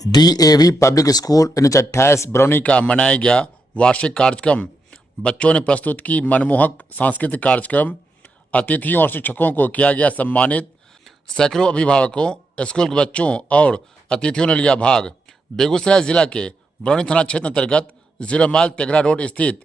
DAV public school 1928 Barauni का मनाया गया वार्षिक कार्यक्रम। बच्चों ने प्रस्तुत की मनमोहक सांस्कृतिक कार्यक्रम। अतिथियों और शिक्षकों को किया गया सम्मानित। सैकड़ों अभिभावकों, स्कूल के बच्चों और अतिथियों ने लिया भाग। बेगूसराय जिला के बरौनी थाना क्षेत्र अंतर्गत 0 माइल तेघरा रोड स्थित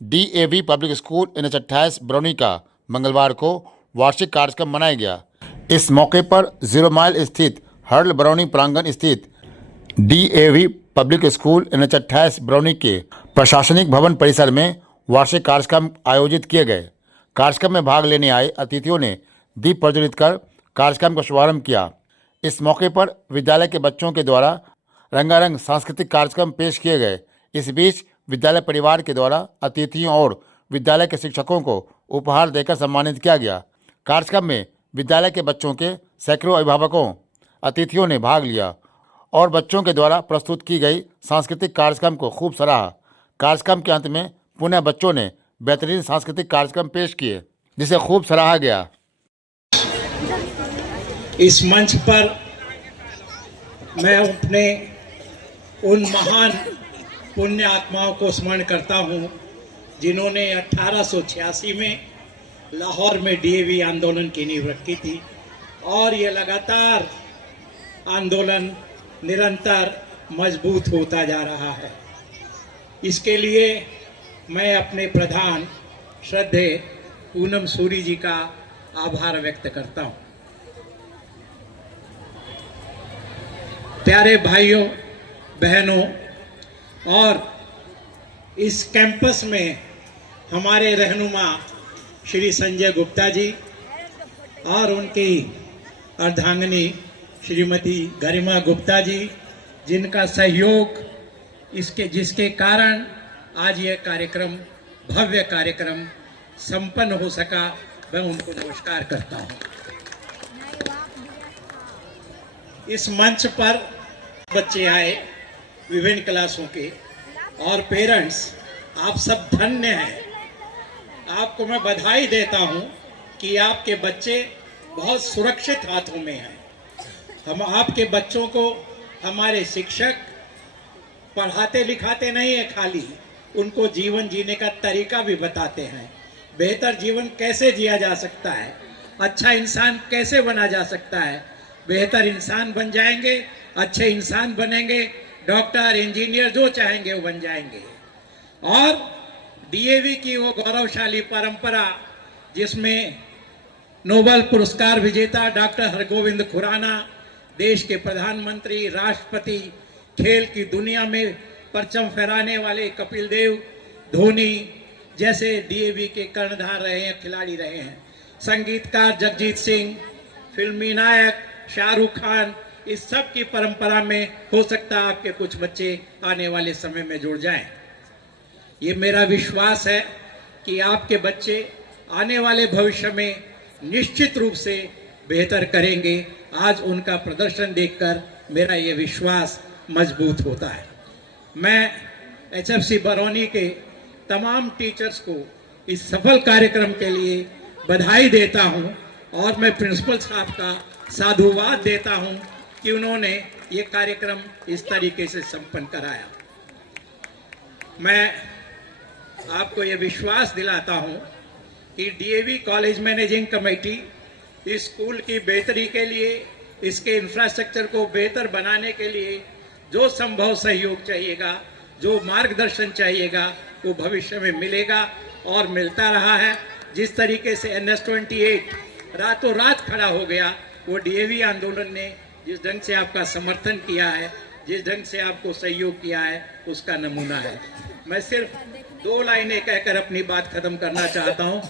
डीएवी पब्लिक स्कूल 1928 बरौनी का मंगलवार को वार्षिक कार्यक्रम मनाया गया। इस मौके पर 0 माइल स्थित हर्ल बरौनी प्रांगण स्थित डीएवी पब्लिक स्कूल 1928 बरौनी के प्रशासनिक भवन परिसर में वार्षिक कार्यक्रम आयोजित किए गए। कार्यक्रम में भाग लेने आए अतिथियों ने दीप प्रज्वलित कर कार्यक्रम का शुभारंभ किया। इस मौके पर विद्यालय के बच्चों के द्वारा रंगारंग सांस्कृतिक कार्यक्रम पेश किए गए। इस बीच विद्यालय परिवार के द्वारा अतिथियों और विद्यालय के शिक्षकों को उपहार देकर सम्मानित किया गया। कार्यक्रम में विद्यालय के बच्चों के सैकड़ों अभिभावकों, अतिथियों ने भाग लिया और बच्चों के द्वारा प्रस्तुत की गई सांस्कृतिक कार्यक्रम को खूब सराहा। कार्यक्रम के अंत में पुनः बच्चों ने बेहतरीन सांस्कृतिक कार्यक्रम पेश किए, जिसे खूब सराहा गया। इस मंच पर मैं अपने उन महान पुण्य आत्माओं को स्मरण करता हूं, जिन्होंने 1886 में लाहौर में डीएवी आंदोलन की नींव रखी थी और ये लगातार आंदोलन निरंतर मजबूत होता जा रहा है। इसके लिए मैं अपने प्रधान श्रद्धेय पूनम सूरी जी का आभार व्यक्त करता हूं। प्यारे भाइयों बहनों, और इस कैंपस में हमारे रहनुमा श्री संजय गुप्ता जी और उनकी अर्धांगिनी श्रीमती गरिमा गुप्ता जी, जिनका सहयोग जिसके कारण आज यह कार्यक्रम, भव्य कार्यक्रम संपन्न हो सका, मैं उनको नमस्कार करता हूं। इस मंच पर बच्चे आए विभिन्न क्लासों के और पेरेंट्स, आप सब धन्य हैं। आपको मैं बधाई देता हूं कि आपके बच्चे बहुत सुरक्षित हाथों में हैं। हम आपके बच्चों को हमारे शिक्षक पढ़ाते लिखाते नहीं है, खाली उनको जीवन जीने का तरीका भी बताते हैं। बेहतर जीवन कैसे जिया जा सकता है, अच्छा इंसान कैसे बना जा सकता है। बेहतर इंसान बन जाएंगे, अच्छे इंसान बनेंगे, डॉक्टर, इंजीनियर जो चाहेंगे वो बन जाएंगे। और डीएवी की वो गौरवशाली परंपरा, जिसमें नोबेल पुरस्कार विजेता डॉक्टर हरगोविंद खुराना, देश के प्रधानमंत्री, राष्ट्रपति, खेल की दुनिया में परचम फहराने वाले कपिल देव, धोनी जैसे डीएवी के कर्णधार रहे हैं, खिलाड़ी रहे हैं। संगीतकार जगजीत सिंह, फिल्मी नायक शाहरुख खान, इस सब की परंपरा में हो सकता है आपके कुछ बच्चे आने वाले समय में जुड़ जाएं। ये मेरा विश्वास है कि आपके बच्चे आने वाले भविष्य में निश्चित रूप से बेहतर करेंगे। आज उनका प्रदर्शन देखकर मेरा ये विश्वास मजबूत होता है। मैं एचएफसी बरौनी के तमाम टीचर्स को इस सफल कार्यक्रम के लिए बधाई देता हूं और मैं प्रिंसिपल साहब का साधुवाद देता हूं कि उन्होंने ये कार्यक्रम इस तरीके से संपन्न कराया। मैं आपको ये विश्वास दिलाता हूं कि डीएवी कॉलेज मैनेजिंग कमेटी इस स्कूल की बेहतरी के लिए, इसके इंफ्रास्ट्रक्चर को बेहतर बनाने के लिए जो संभव सहयोग चाहिएगा, जो मार्गदर्शन चाहिएगा, वो भविष्य में मिलेगा और मिलता रहा है। जिस तरीके से NS-28 रातों रात खड़ा हो गया, वो डीएवी आंदोलन ने जिस ढंग से आपका समर्थन किया है, जिस ढंग से आपको सहयोग किया है, उसका नमूना है। मैं सिर्फ 2 लाइनें कहकर अपनी बात खत्म करना चाहता हूं।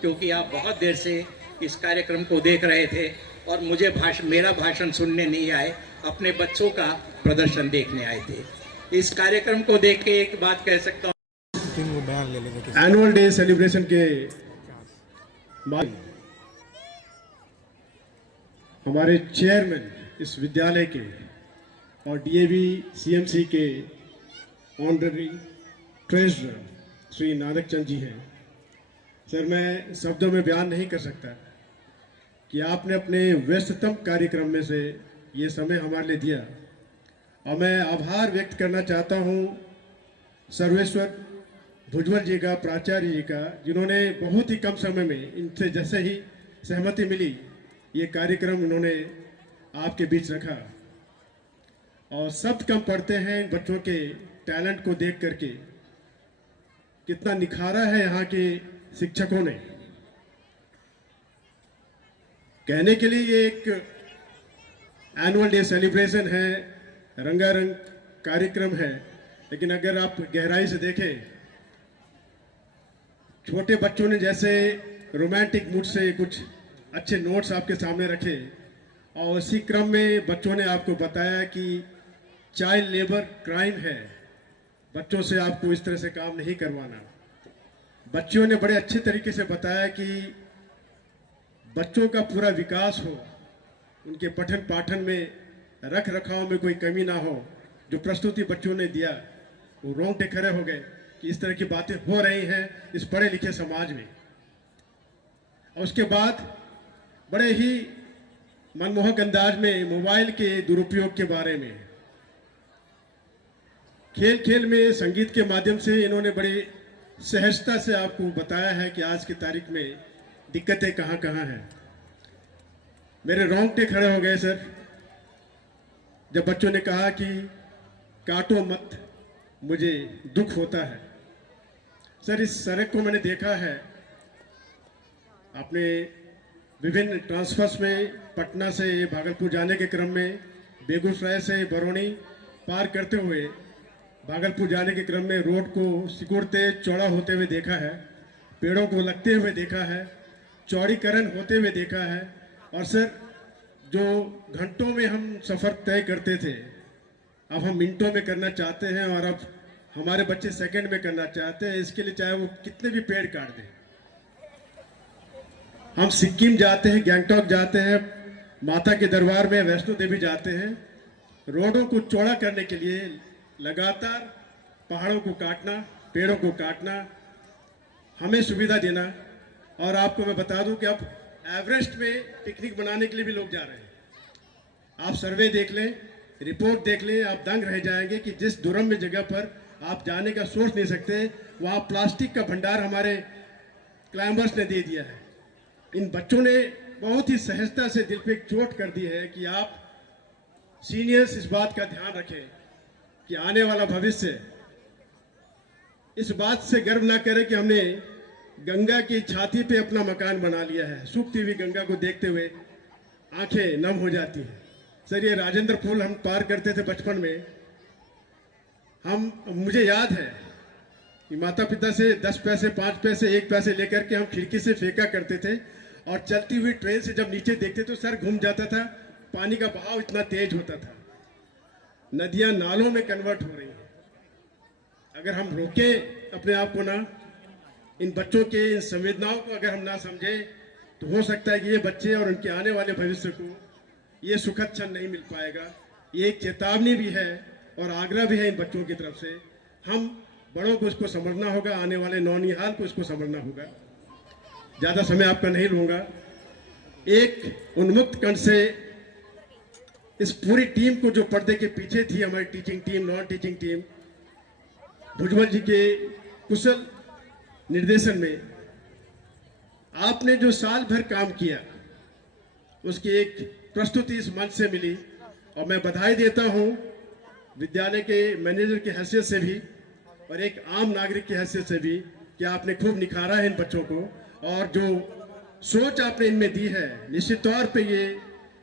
क्योंकि आप बहुत देर से इस कार्यक्रम को देख रहे थे और मुझे मेरा भाषण सुनने नहीं आए, अपने बच्चों का प्रदर्शन देखने आए थे। इस कार्यक्रम को देख के एक बात कह सकता हूँ, एनुअल डे सेलिब्रेशन के बाद हमारे चेयरमैन इस विद्यालय के और डीएवी सीएमसी के ऑनररी ट्रेजरर श्री नानक चंद जी हैं। सर, मैं शब्दों में बयान नहीं कर सकता कि आपने अपने व्यस्ततम कार्यक्रम में से ये समय हमारे लिए दिया और मैं आभार व्यक्त करना चाहता हूँ सर्वेश्वर भुजबल जी का, प्राचार्य जी का, जिन्होंने बहुत ही कम समय में इनसे जैसे ही सहमति मिली ये कार्यक्रम उन्होंने आपके बीच रखा। और शब्द कम पढ़ते हैं बच्चों के टैलेंट को देख करके, कितना निखारा है यहाँ के शिक्षकों ने। कहने के लिए ये एक एनुअल डे सेलिब्रेशन है, रंगारंग कार्यक्रम है, लेकिन अगर आप गहराई से देखें, छोटे बच्चों ने जैसे रोमांटिक मूड से कुछ अच्छे नोट्स आपके सामने रखे और उसी क्रम में बच्चों ने आपको बताया कि चाइल्ड लेबर क्राइम है, बच्चों से आपको इस तरह से काम नहीं करवाना। बच्चों ने बड़े अच्छे तरीके से बताया कि बच्चों का पूरा विकास हो, उनके पठन पाठन में, रख रखाव में कोई कमी ना हो। जो प्रस्तुति बच्चों ने दिया वो रोंगटे खड़े हो गए कि इस तरह की बातें हो रही हैं इस पढ़े लिखे समाज में। और उसके बाद बड़े ही मनमोहक अंदाज में मोबाइल के दुरुपयोग के बारे में, खेल खेल में, संगीत के माध्यम से इन्होंने बड़ी सहजता से आपको बताया है कि आज की तारीख में दिक्कतें कहाँ कहाँ हैं। मेरे रोंगटे खड़े हो गए सर जब बच्चों ने कहा कि काटो मत, मुझे दुख होता है। सर इस सड़क को मैंने देखा है अपने विभिन्न ट्रांसफर्स में, पटना से भागलपुर जाने के क्रम में, बेगूसराय से बरौनी पार करते हुए भागलपुर जाने के क्रम में रोड को सिकुड़ते चौड़ा होते हुए देखा है, पेड़ों को लगते हुए देखा है, चौड़ीकरण होते हुए देखा है। और सर जो घंटों में हम सफ़र तय करते थे अब हम मिनटों में करना चाहते हैं, और अब हमारे बच्चे सेकंड में करना चाहते हैं। इसके लिए चाहे वो कितने भी पेड़ काट दें। हम सिक्किम जाते हैं, गैंगटॉक जाते हैं, माता के दरबार में वैष्णो देवी जाते हैं, रोडों को चौड़ा करने के लिए लगातार पहाड़ों को काटना, पेड़ों को काटना, हमें सुविधा देना। और आपको मैं बता दूं कि अब एवरेस्ट में पिकनिक बनाने के लिए भी लोग जा रहे हैं। आप सर्वे देख लें, रिपोर्ट देख लें, आप दंग रह जाएंगे कि जिस दुर्गम जगह पर आप जाने का सोच नहीं सकते, वहाँ प्लास्टिक का भंडार हमारे क्लाइंबर्स ने दे दिया है। इन बच्चों ने बहुत ही सहजता से दिल पे चोट कर दी है कि आप सीनियर्स इस बात का ध्यान रखें कि आने वाला भविष्य इस बात से गर्व ना करे कि हमने गंगा की छाती पे अपना मकान बना लिया है। सूखती हुई गंगा को देखते हुए आंखें नम हो जाती हैं। सर ये राजेंद्र पुल हम पार करते थे बचपन में, मुझे याद है कि माता पिता से 10 पैसे, 5 पैसे, 1 पैसे लेकर के हम खिड़की से फेंका करते थे, और चलती हुई ट्रेन से जब नीचे देखते तो सर घूम जाता था, पानी का बहाव इतना तेज होता था। नदियां नालों में कन्वर्ट हो रही हैं। अगर हम रोके अपने आप को ना, इन बच्चों के इन संवेदनाओं को अगर हम ना समझे, तो हो सकता है कि ये बच्चे और उनके आने वाले भविष्य को ये सुखद क्षण नहीं मिल पाएगा। ये एक चेतावनी भी है और आग्रह भी है इन बच्चों की तरफ से। हम बड़ों को इसको समझना होगा, आने वाले नौनिहाल को इसको समझना होगा। ज़्यादा समय आपका नहीं लूँगा। एक उन्मुक्त कंठ से इस पूरी टीम को, जो पर्दे के पीछे थी, हमारी teaching team, non teaching team, Bhujbal ji के कुशल निर्देशन में आपने जो साल भर काम किया उसकी एक प्रस्तुति इस मंच से मिली, और मैं बधाई देता हूं विद्यालय के मैनेजर की हैसियत से भी और एक आम नागरिक की हैसियत से भी कि आपने खूब निखारा है इन बच्चों को, और जो सोच आपने इनमें दी है निश्चित तौर पे ये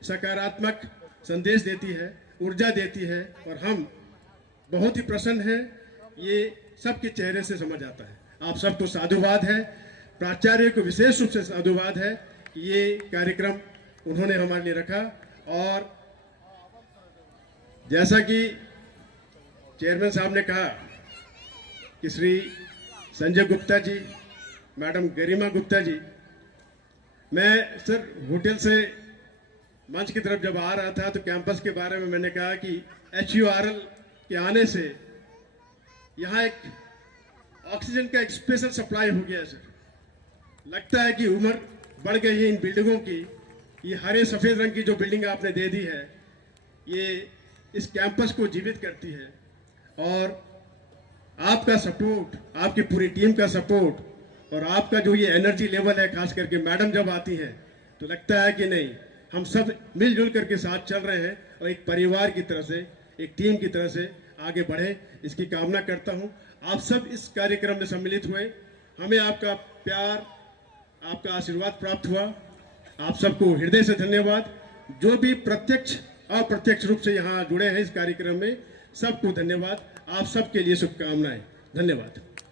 सकारात्मक संदेश देती है, ऊर्जा देती है, और हम बहुत ही प्रसन्न हैं। ये सबके चेहरे से समझ आता है। आप सबको साधुवाद है, प्राचार्य को विशेष रूप से साधुवाद है कि ये कार्यक्रम उन्होंने हमारे लिए रखा। और जैसा कि चेयरमैन साहब ने कहा कि श्री संजय गुप्ता जी, मैडम गरिमा गुप्ता जी, मैं सर होटल से मंच की तरफ जब आ रहा था तो कैंपस के बारे में मैंने कहा कि HURL के आने से यहाँ एक ऑक्सीजन का एक स्पेशल सप्लाई हो गया है सर। लगता है कि उम्र बढ़ गई है इन बिल्डिंगों की। ये हरे सफ़ेद रंग की जो बिल्डिंग आपने दे दी है, ये इस कैंपस को जीवित करती है। और आपका सपोर्ट, आपकी पूरी टीम का सपोर्ट और आपका जो ये एनर्जी लेवल है, खास करके मैडम जब आती हैं तो लगता है कि नहीं, हम सब मिलजुल करके साथ चल रहे हैं और एक परिवार की तरह से, एक टीम की तरह से आगे बढ़े, इसकी कामना करता हूं। आप सब इस कार्यक्रम में सम्मिलित हुए, हमें आपका प्यार, आपका आशीर्वाद प्राप्त हुआ। आप सबको हृदय से धन्यवाद। जो भी प्रत्यक्ष अप्रत्यक्ष रूप से यहाँ जुड़े हैं इस कार्यक्रम में, सबको धन्यवाद। आप सबके लिए शुभकामनाएं। धन्यवाद।